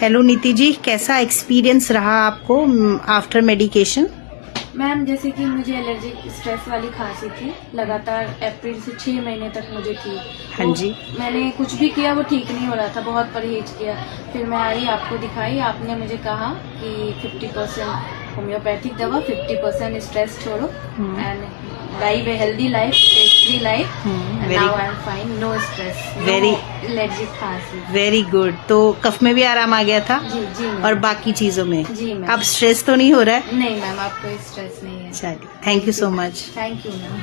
Hello नीति जी, कैसा experience रहा आपको आफ्टर मेडिकेशन? मैम, जैसे कि मुझे एलर्जिक स्ट्रेस वाली खांसी थी, लगातार अप्रैल से 6 महीने तक मुझे थी। हाँ जी। मैंने कुछ भी किया वो ठीक नहीं हो रहा था, बहुत परहेज किया। फिर मैं आई, आपको दिखाई, आपने मुझे कहा कि 50% होम्योपैथिक दवा, 50% स्ट्रेस छोड़ो and live a healthy life, stress free life. Now I am fine, no stress, Very- allergic खांसी। Very good. तो कफ में भी आराम आ गया था जी जी मैम। और बाकी चीजों में? जी मैम। अब स्ट्रेस तो नहीं हो रहा है? नहीं मैम, आपको स्ट्रेस नहीं है। चलिए, thank you so much. Thank you ma'am.